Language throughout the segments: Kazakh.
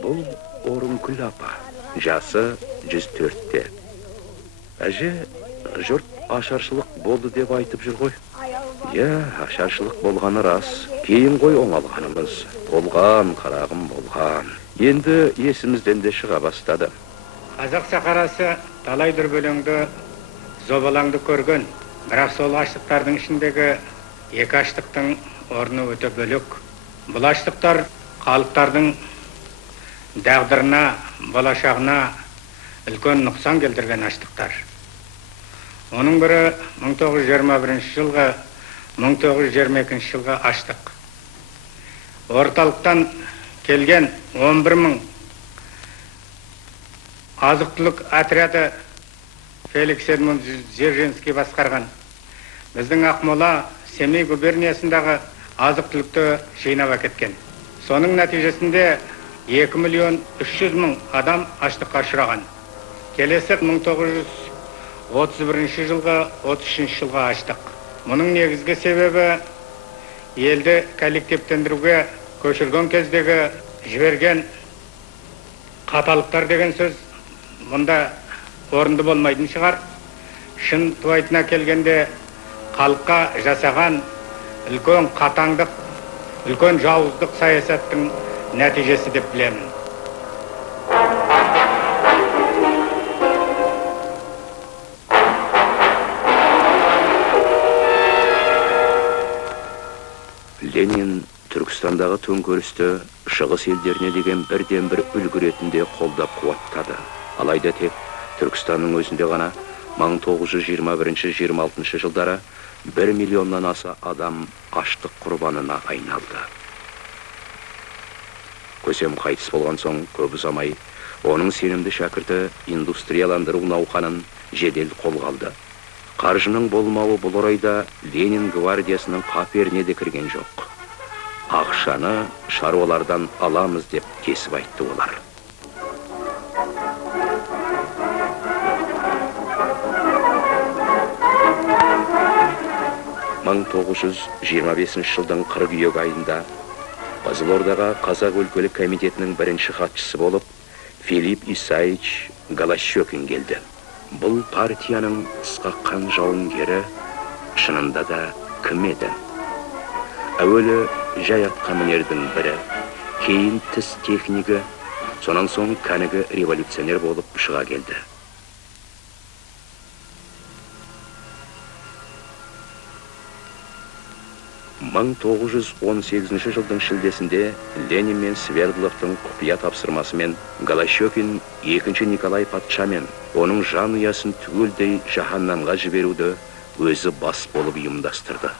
Бұл Орынкүл апа, жасы 104-те. Әже, жұрт ашаршылық болды деп айтып жүр ғой. Ашаршылық болғаны рас. Кейін ғой оңалғанымыз. Болған, қарағым болған. Енді есімізден де шыға бастады. Қазақ сахарасы талай дүрбелеңді, зобалаңды көрген. Бірақ сол аштықтардың ішіндегі екі аштықтың орны өте бөлек. Бұл аштықтар халықтардың дағдырына, болашағына үлкен нұқсан келтірген аштықтар. Оның бірі 1921 жылғы, 1922 жылғы аштық. Орталықтан келген 11.000 азық-түлік отряды Феликс Эдмунд Дзержинский басқарған. Біздің Ақмола, Семей губерниясындағы азық-түлікті жинап әкеткен. Соның нәтижесінде 2.300.000 адам аштыққа ұшыраған. Келесі 1931 жылғы, 33 жылға аштық. Мұның негізгі себебі елді коллективтендіруге көшірген кездегі жіберген қаталықтар деген сөз мұнда орынды болмайтын шығар. Шын туайтына келгенде халыққа жасаған үлкен қатаңдық, үлкен жауыздық саясаттың нәтижесі деп білемін. Ленин Түркістандағы төңкерісті шығыс елдеріне деген бірден-бір үлгі ретінде қолдап қуаттады. Алайда тек Түркістанның өзінде ғана 1921-26 жылдары 1 миллионнан аса адам аштық құрбанына айналды. Көсем қайтыс болған соң көп ұзамай, оның сенімді шәкірті индустрияландыру науқанын жедел қолға алды. Қаржының болмауы бұл орайда Ленин гвардиясының қаперіне де кірген жоқ. Ақшаны шаруалардан аламыз деп кесіп айтты олар. Мың 1925 жылдың қыркүйек айында Қызылордаға Қазақ өлкелік комитетінің бірінші хатшысы болып Филипп Исаевич Голощекин келді. Бұл партияның ысқаққан жауынгері шынында да кім еді? Әуелі жай атқа мінердің бірі, кейін тіс технигі, сонан соң кәнігі революционер болып шыға келді. Мың 1918 жылдың шілдесінде Ленин мен Свердловтың құпия тапсырмасымен Голощекин екінші Николай патшамен оның жан ұясын түгелдей жаһаннамға жіберуді өзі бас болып ұйымдастырды.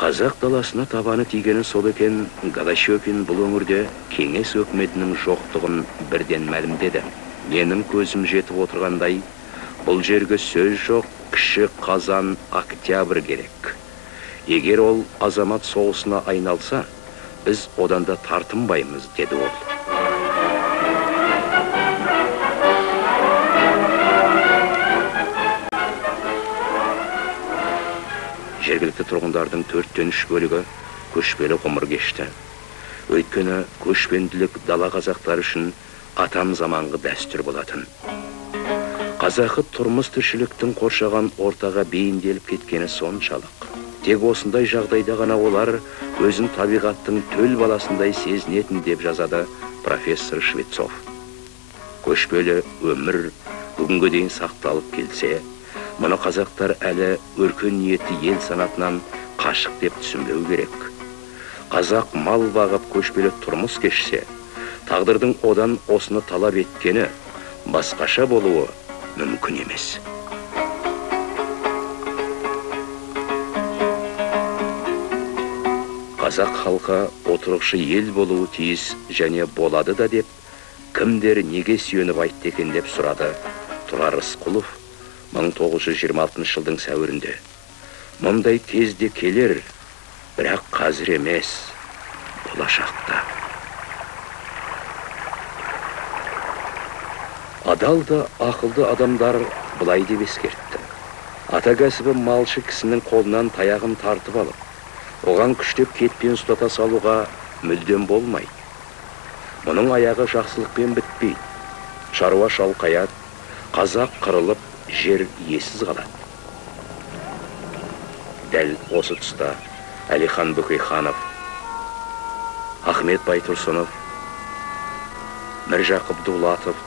Қазақ даласына табаны тигені сол екен, Голощекин бұл өңірде кеңес өкіметінің жоқтығын бірден мәлімдеді. Менің көзім жетіп отырғандай, бұл жерге сөз жоқ, кіші Қазан Октябрь керек. Егер ол азамат соғысына айналса, біз одан да тартынбаймыз, деді ол. Жергілікті тұрғындардың 4-3 бөлігі көшпелі ғұмыр кешті. Өйткені көшпенділік дала қазақтар үшін атам заманғы дәстүр болатын. Қазақы тұрмыс тіршіліктің қоршаған ортаға бейімделіп кеткені соншалық. Тек осындай жағдайда ғана олар өзін табиғаттың төл баласындай сезінетін деп жазады профессор Швецов. Көшпелі өмір бүгінге дейін сақталып келсе, мұны қазақтар әлі өркен ниетті ел санатынан қашық деп түсінбеу керек. Қазақ мал бағып көшпелі тұрмыс кешсе, тағдырдың одан осыны талап еткені басқаша болуы мүмкін емес. Қазақ халқы отырықшы ел болуы тиіс және болады да деп, кімдер неге сүйеніп айтты екен деп сұрады Тұрар Рысқұлов 1926 жылдың сәуірінде. Мұндай кезде келер, бірақ қазір емес, болашақта. Адал да ақылды адамдар былай деп ескертті. Ата кәсібі малшы кісінің қолынан таяғын тартып алып, оған күштеп кетпен ұстата салуға мүлдем болмайды. Мұның аяғы жақсылықпен бітпейді. Шаруа шалқаят, қазақ қырылып, жер иесіз қалады. Дәл осы тұста Әлихан Бөкейханов, Ахмет Байтұрсынов, Міржақып Дулатов,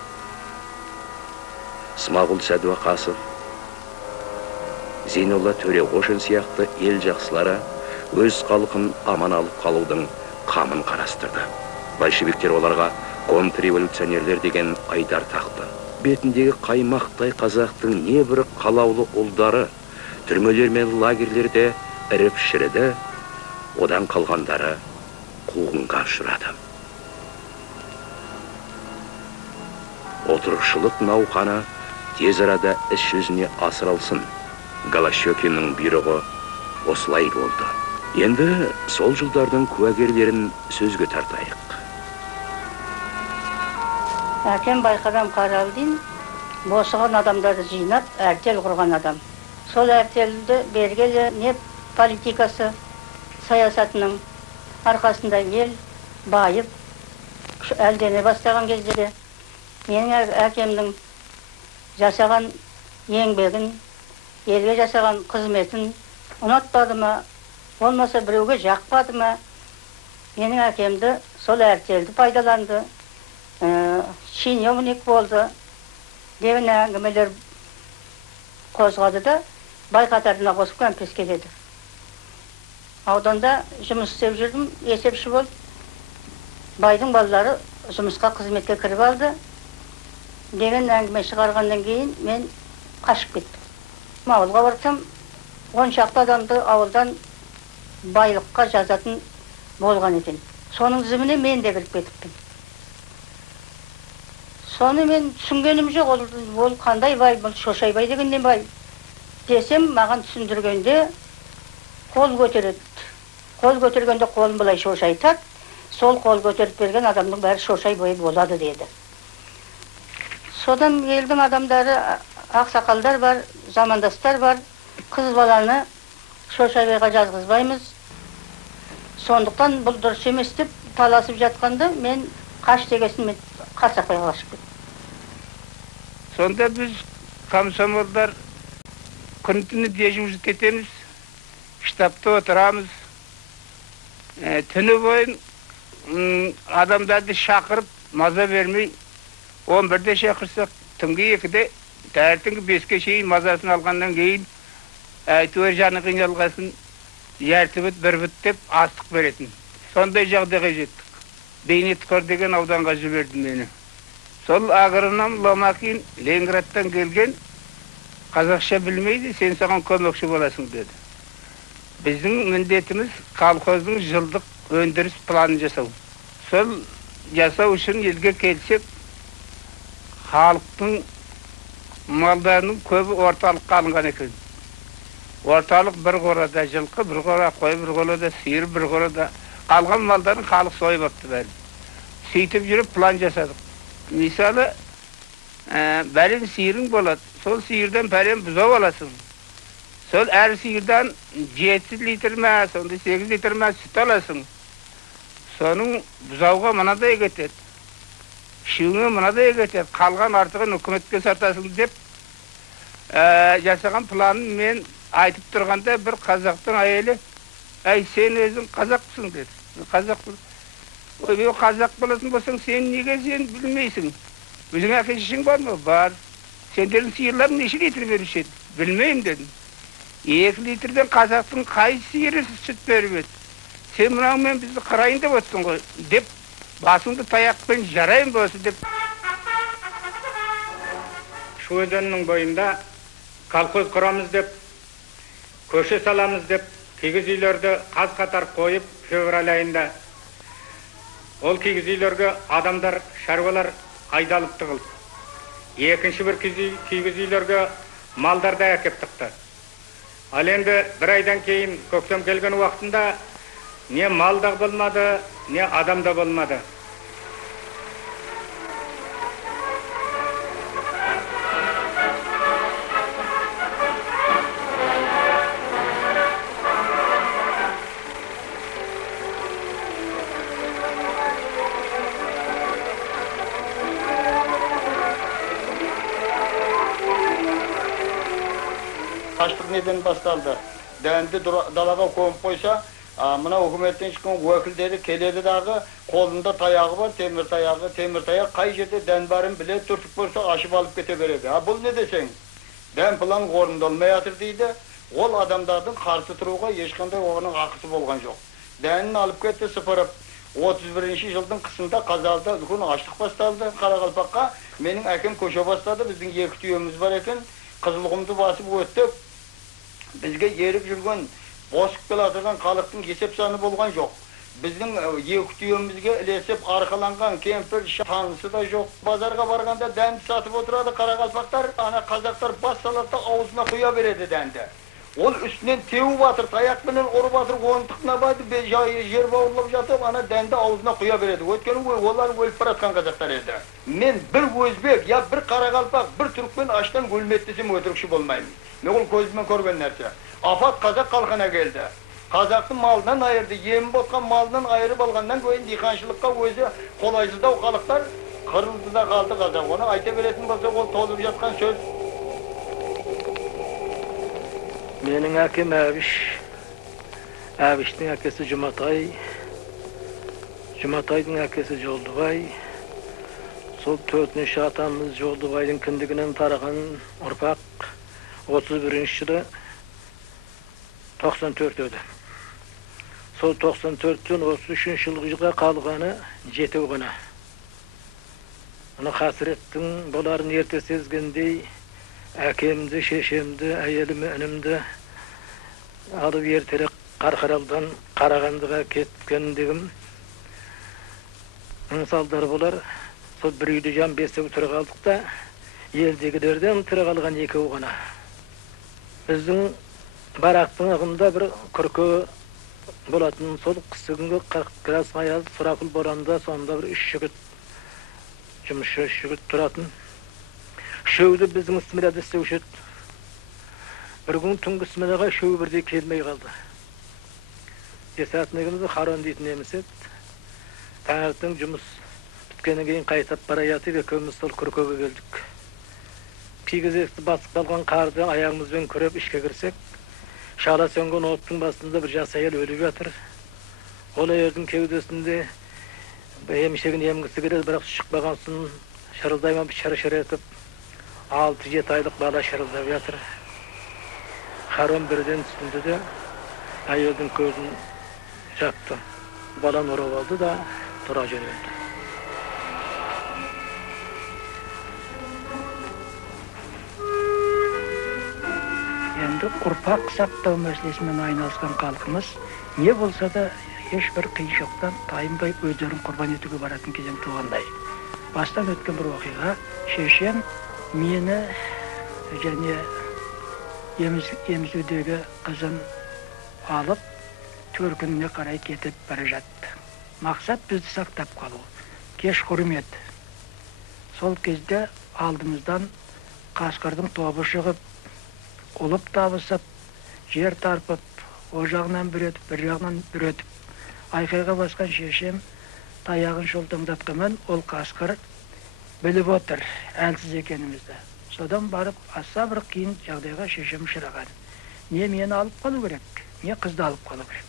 Смағұл Сәдуақасов, Зейнолла Төреғожин сияқты ел жақсылары өз халқын аман алып қалудың қамын қарастырды. Большевиктер оларға контрреволюционерлер деген айдар тақты. Бетіндегі қаймақтай қазақтың небір қалаулы ұлдары түрмелер мен лагерлерде іріп шіріді, одан қалғандары қуғынға ұшырады. Отырықшылық науқаны тез арада іс жүзіне асырылсын. Голощекиннің бұйрығы осылай болды. Енді сол жылдардың куәгерлерін сөзге тартайық. Әкем Байқадам Қаралдин босыған адамдарды жинап, әртел құрған адам. Сол әртелді бергелі не политикасы саясатының арқасында ел байып, әлдене бастаған кезде менің әкемнің жасаған еңбегін, елге жасаған қызметін ұнатпады ма, болмаса біреуге жақпады ма, менің әкемді сол әртелді пайдаланды, чиновник болды деген әңгімелер қозғады да Байқатарына қосып кәмпеске деді. Ауданда жұмыс істеп жүрдім, есепші болып. Байдың балалары жұмысқа қызметке кіріп алды деген әңгіме шығарғаннан кейін мен қашып кеттім. Ауылға барсам, 10 шақты адамды ауылдан байлыққа жазатын болған екен. Соның тізіміне мен де кіріп кетіппін. Соны мен түсінгенім жоқ, ол қандай бай, бұл Шошайбай деген не бай десем, маған түсіндіргенде қол көтереді. Қол көтергенде қолын былай шошайтады, сол қол көтеріп берген адамның бәрі Шошайбай болады деді. Содан елдің адамдары, ақсақалдар бар, замандастар бар, қыз баланы Шошайбайға жазғызбаймыз. Сондықтан бұл дұрыс емес деп таласып жатқанда мен қаш дегесін мен Қарсақбайға қашып кеттім. Сонда біз комсомолдар күн-түні дежурство етеміз, штабта отырамыз. Түні бойын адамдарды шақырып, маза бермей, 11-де шақырсақ, түнгі 2-де, таңертеңгі 5-ке шейін мазасын алғаннан кейін, әйтеуір жаны қиналғасын, ертібіт, бірбіт деп астық беретін. Сондай жағдайға жеттік. Бейнетқор деген ауданға жіберді мені. Сол агроном Ломакин Ленинградтан келген, қазақша білмейді, сен саған көмекші боласың деді. Біздің міндетіміз колхоздың жылдық өндіріс планын жасау. Сол жасау үшін елге келсек, халықтың малдарының көбі орталыққа алынған екен. Орталық бір қорада жылқы, бір қора қой, бір қорада сиыр, бір қорада қалған малдарын халық сойып апты бәрі. Сөйтіп жүріп план жасадық. Мысалы, бәрін сиырың болады. Сол сиырдан бәрін бұзау аласың. Сол әр сиырдан 7 литр ма, сонда 8 литр ма сүт аласың. Соның бұзауға мынадай кетеді. Шүйіңе мынадай кетеді. Қалған артығын үкіметке сатасың деп жасаған планын мен айтып тұрғанда бір қазақтың әйелі, әй, сен өзің қазақсың деді. Қазақпын. Ой, қазақ болатын болсаң, сен неге сен білмейсің? Өзің әке-шешең бар ма? Бар. Сендердің сиырларың неше литр беруші еді? Білмеймін дедім. 2 литрден қазақтың қай сиыры сүт беріп еді? Сен мынаумен бізді қырайын деп отырсың ғой, деп басыңды таяқпен жарайын болсы деп. Шу өзенінің бойында колхоз құрамыз деп, көше саламыз деп, кигіз үйлерді қаз қатар қойып, февраль айында. Ол кигіз үйлерге адамдар, шаруалар айдалып тығылды. Екінші бір кигіз үйлерге малдар да әкеп тықты. Ал енді бір айдан кейін көктем келген уақытында не мал да болмады, не адам да болмады. Taşlık neden bastaldı. Dendi dalaga koyup koysa, mına hükümetten çıkan vekilleri keledi dağı, kolunda tayağı var, temir tayağı kay jerde denbarın bile turtup bolsa aşıp alıp kete beredi. Ha bu ne desen? Den plan orunda olmayatır deydi. Ol adamlardan karşı turuğa hiç qanday oğanın akısı bolgan yok. Denini alıp ketdi sıfırıp 31-ci yılın kısımda kazalda ulgun açlık bastaldı Qaraqalpaqqa. Menin akim koşa bastadı. Bizden iki tüyemiz var ekan. Kızılgumdu basıp ötdük. Bizge yerip жүрген bosuk kelatırgan kalıktın kesep sanı bolgan yok. Bizden iki tüyemizge ilesip arkalangan kempir şansı da yok. Bazarga barganda dendi satıp oturadı Qaraqalpaqlar. Ana kazaklar bas salatda ağzına kuya beredi dendi. Ol üstünden tevu batır, tayak bilen oru batır, ontıqna baydı, yer bağırlap jatıp, ana dendi ağzına kuya beredi. Ötkeni onlar ölüp baratkan kazaklar edi. Men bir Özbek, ya bir Qaraqalpaq, bir Türkmen açtan gülmettesem ötürükşü bolmayım. Ne ol közümen körgen nerse. Afat Kazak kalkana geldi. Kazaktın malından ayırdı, yemi botkan malından ayırıp algandan koyun dihkançılıkka özü kolaysızda o kalıklar kırıldı da kaldı Kazak. Onu ayta veresin bolsa o tolup jatkan söz. Menin akim Abiş. Abiş'tin akesi Cumatay. Cumatay'dın akesi Joldubay. Sol 4-nji atamız Joldubay'dın kindiginen taragan urpak 31-nji ýyly 94 ödü. Sol 94'tün 33-nji ýylga kalgany 7 gana. Ana hasrettin boların erte sezgendey akemdi, şeşemdi, ayelim önümde alıp erterek Qarqaraldan Qaragandyga ketkendigim misalдар bolar. Sol bir ýyly jan 5 otura galdyk da eldegilerden tira galgan 2 gana. Bizden baraktyň agynda bir kürkö bolatyn sol kysygynga 40 gras ayaz surakul boranda sonda bir 3 ýigit jumuşa ýigit turatyn. Şöwde bizim ismilerde sewşet. Bir gün tungy ismilega şöw birde kelmey galdy. Esatnygymyzy Haron diýip nemeset. Taňyrtyň jumys bitkenden keyin gaýtap baraýatyp ekebimiz sol kürköge geldik. Pigizekti basyp kalgan kardy ayağımız bilen körep işe girsek, şala söngen otun bastında bir jas aýal ölüp ýatyr. Ol ýerdiň kewdesinde hemişegin emgisi gerer, birak çykmagansyň şaryldaýman bir şara etip 6-7 aýlyk bala şaryldaýp ýatyr. Haron birden üstünde de aýalyň közüni japdy. Balan orap aldy da tura jöneldi. Endi urpak saktaw meselesinden aýnalşan kalkymyz ne bolsa da hiç bir kıyışıktan tayınbay özlerin kurban etüge baratın kezem tuğanday. Baştan ötken bir vakiga şeşem meni және emizudege kızın alıp Türkününe karay ketip bari jatty. Maksat bizdi saktap kalu. Keş hurmet. Sol kezde aldımızdan Qashqardyň tobu çygyp, olup tabysyp, jer tarpyp, o jagынан bir ötüp, bir jagынан bir ötüp, aykaýga baskan şeşem tayagyn şol taňdatgyman, ol Qashqar bilip otur, elsiz ekenimizde. Sodan barıp assa bir kıyın jagdaýga şeşem şıragan. Ne meni alıp kalu gerek, ne kızdı alıp kalu gerek.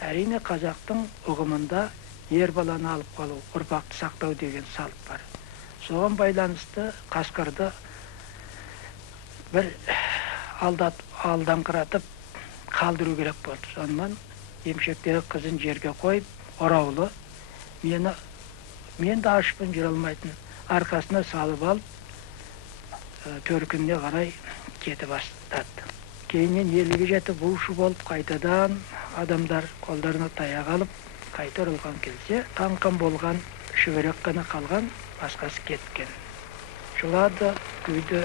Äriне Qazaktın ugumunda yer balany alıp kalu, urpakty saktaw degen salyp bar. Soğan baylanıştı Qashqarda bir aldankıratıp kaldırı gerek boldu. Sonman emşekleri kızın jerge koyup orawly men de aşıpyn jere almaýdym. Arkasına salıp alıp Türkünne garay kete başladı. Keyin yerlige jetip buğuşu bolup kaytadan adamlar kollarına tayak alıp kaytarılgan kelse kankan bolgan şüberek gana kalgan başkası ketken. Şular da güýde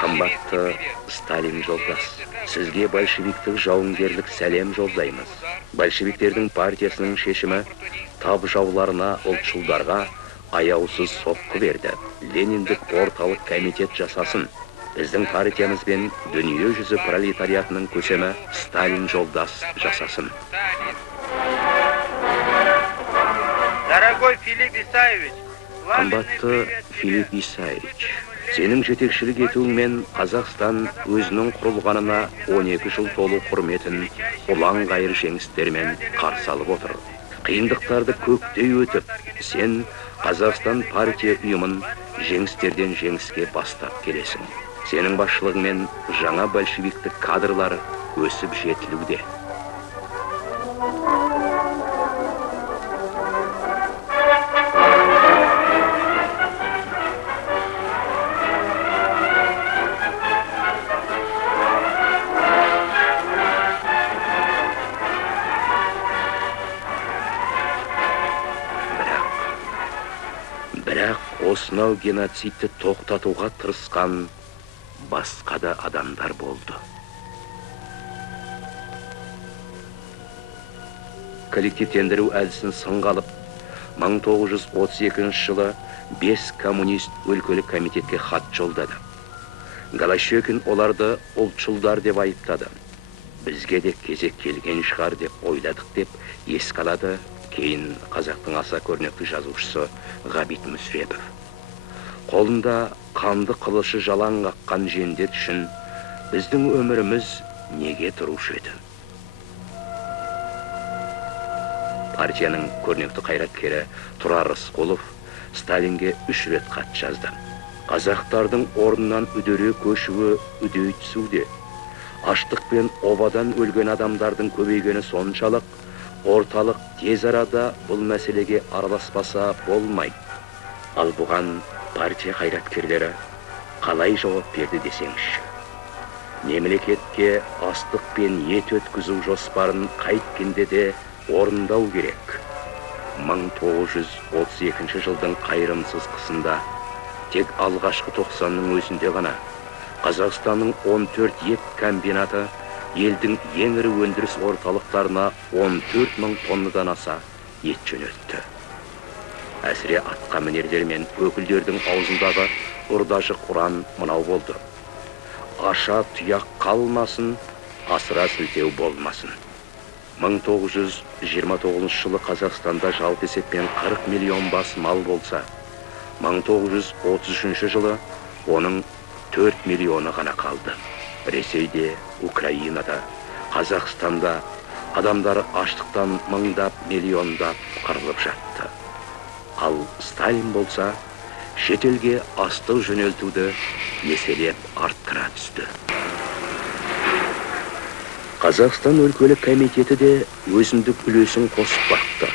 Qambatty Stalin joldaş, sizge bolşeviktик жауынгерлик сәлем жолдаймыз. Bolşeviklerдің партиясының шешімі тап жауларына, ұлтшылдарға аяусыз соққы берді. Лениндік орталық комитет жасасын. Біздің партиямызбен дүние жүзі пролетариатының көсемі Сталин жолдас жасасын. Дорогой Филипп Исаевич, Қымбатты Филипп Исаевич, сенің жетекшілік етуіңмен Қазақстан өзінің құрылғанына 12 жыл толу құрметін ұлан ғайыр жеңістермен қарсы алып отыр. Қиындықтарды көктей өтіп, сен Қазақстан партия ұйымын жеңістерден жеңіске бастап келесің. Сенің басшылығымен жаңа большевиктік кадрлар өсіп жетілуде. Бірақ осынау геноцидті тоқтатуға тырысқан басқа да адамдар болды. Коллективтендіру әдісін сынға алып, 1932 жылы 5 коммунист өлкелік комитетке хат жолдады. Голощекин оларды ұлтшылдар деп айыптады. Бізге де кезек келген шығар деп ойладық деп еске алады кейін қазақтың аса көрнекті жазушысы Ғабит Мүсірепов. Қолында қанды қылышы жалаң қаққан жендет үшін біздің өміріміз неге тұрушы еді? Партияның көрнекті қайраткері Тұрар Рысқұлов Сталинге 3 рет хат жазды. Қазақтардың орнынан үдере көшуі үдей түсуде. Аштық пен обадан өлген адамдардың көбейгені соншалық, орталық тез арада бұл мәселеге араласпаса болмайды. Ал бұған партия қайраткерлері қалай жауап берді десеңізші? Мемлекетке астық пен ет өткізу жоспарын қайткенде де орындау керек. 1932 жылдың қайырымсыз қысында тек алғашқы 90-ның өзінде ғана Қазақстанның 14 ет комбинаты елдің ең ірі өндіріс орталықтарына 14 мың тоннадан аса ет жөнелтті. Әсіре атқа мінерлер мен өкілдердің аузындағы ұрдажы құран мынау болды: аша тұяқ қалмасын, асыра сілтеу болмасын. 1929 жылы Қазақстанда жалпы есеппен 40 миллион бас мал болса, 1933 жылы оның 4 миллионы ғана қалды. Ресейде, Украинада, Қазақстанда адамдар аштықтан мыңдап, миллиондап қырылып жатты. Ал Сталин болса, шетелге астық жөнелтуді еселеп арттыра түсті. Қазақстан өлкелік комитеті де өзіндік үлесін қосып бақты.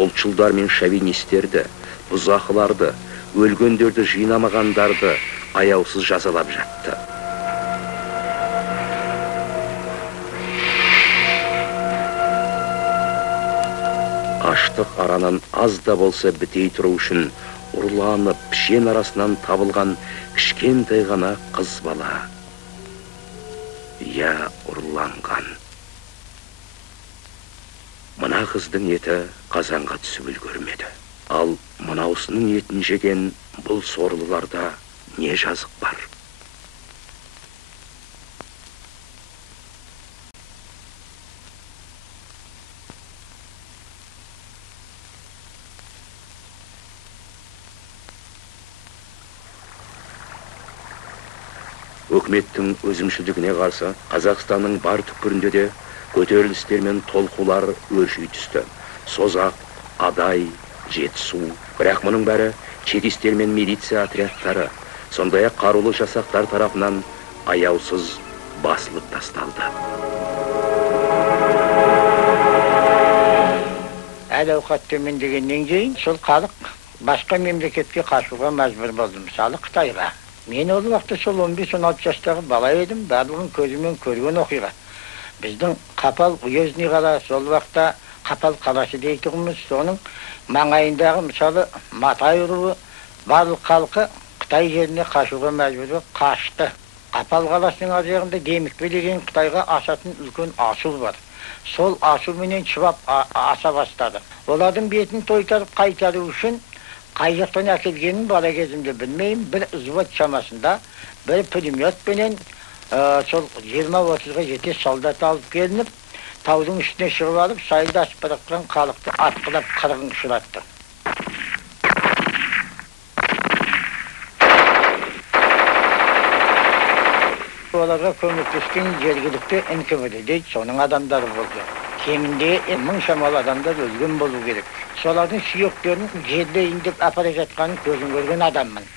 Ұлтшылдар мен шовинистерді, бұзақыларды, өлгендерді жинамағандарды аяусыз жазалап жатты. Аштық аранын аз да болса бітей тұру үшін ұрланып, пішен арасынан табылған кішкентай ғана қыз бала. Я ұрланған. Мына қыздың еті қазанға түсіп үлгермеді. Ал мынаусының етін жеген бұл сорлыларда не жазық бар? Өкіметтің өзімшілдігіне қарсы Қазақстанның бар түкпірінде де көтерілістер мен толқулар өрши түсті. Созақ, Адай, Жетісу. Бірақ мұның бәрі чекистер мен милиция отрядтары, сондай-ақ қарулы жасақтар тарапынан аяусыз басылып тасталды. Әл-ауқат төмендегеннен кейін сол халық басқа мемлекетке қашуға мәжбүр болды, мысалы Қытайға. Мен ол уақытта сол 15-16 жастағы бала едім, барлығын көзімен көрген оқиға. Біздің Қапал уездный қала, сол уақытта Қапал қаласы дейтұғымыз, соның маңайындағы мысалы Матай руы барлық халқы Қытай жеріне қашуға мәжбүр қашты. Қапал қаласының ар жағында Демікпе деген Қытайға асатын үлкен асыл бар. Сол асыл менен шыбап аса бастады. Олардың бетін тойтарып қайтару үшін Қай жақтан әкелгенін бала кезімде білмеймін. Bir взвод шамасында, bir пулеметпенен сол 20-30-ға жете солдат алып келініп, таудың үстіне шығып алып, сайылды ашып бұраққан халықты атқылап қырғын ұшыратты. Оларға көмектескен жергілікті НКВД дейді, соның адамдары болды. Кемінде 1000 шамалы адамдар өлген болу керек. Солардың сүйектерін жерде индеп апара жатқанын көзім көрген адаммын.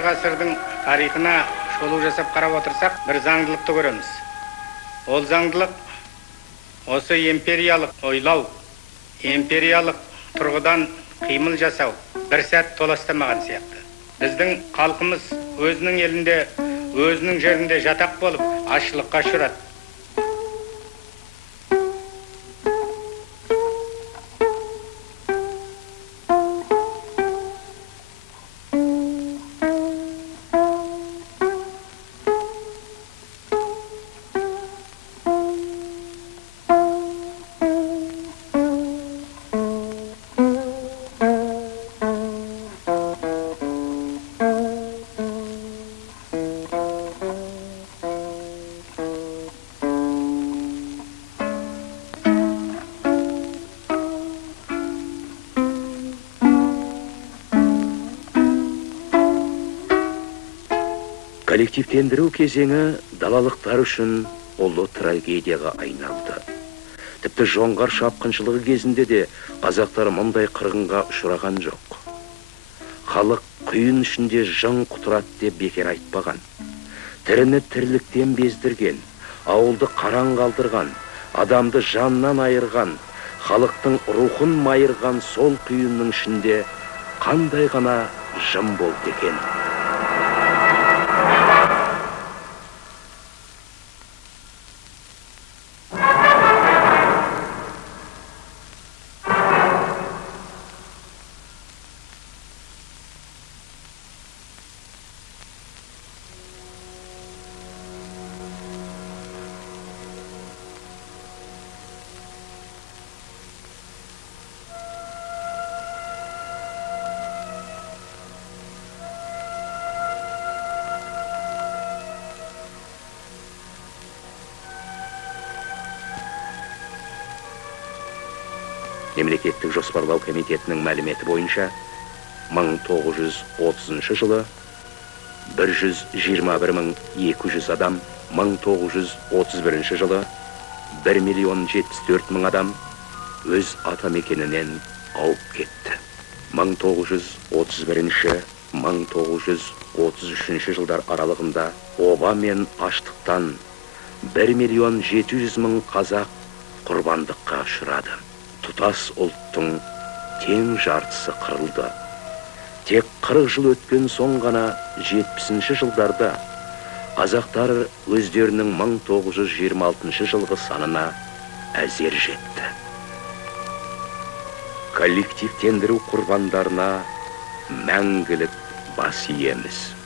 ғасырдың тарихына шолу жасап қарап отырсақ, бір заңдылықты көреміз. Ол заңдылық осы империялық ойлау, империялық тұрғыдан қимыл жасау бір сәт толастамаған сияқты. Біздің халқымыз өзінің елінде, өзінің жерінде жатақ болып, аштыққа ұшырады. Коллективтендіру кезеңі далалықтар үшін ұлы трагедияға айналды. Тіпті жоңғар шапқыншылығы кезінде де қазақтар мұндай қырғынға ұшыраған жоқ. Халық құйын ішінде жын құтырат деп бекер айтпаған. Тіріні тірліктен бездірген, ауылды қараң қалдырған, адамды жаннан айырған, халықтың рухын майырған сол құйынның ішінде қандай ғана жын болды екен. Мемлекеттік жоспарлау комитетінің мәліметі бойынша 1930 жылы 121.200 адам 1931 жылы 1,074,000 адам өз атамекенінен ауып кетті. 1931-1933 жылдар аралығында оба мен аштықтан 1,700,000 қазақ құрбандыққа ұшырады. Тұтас ұлттың тең жартысы қырылды. Тек 40 жыл өткен соң ғана 70 жылдарда қазақтар өздерінің 1926 жылғы санына әзер жетті. Коллективтендіру құрбандарына мәңгілік бас иеміз.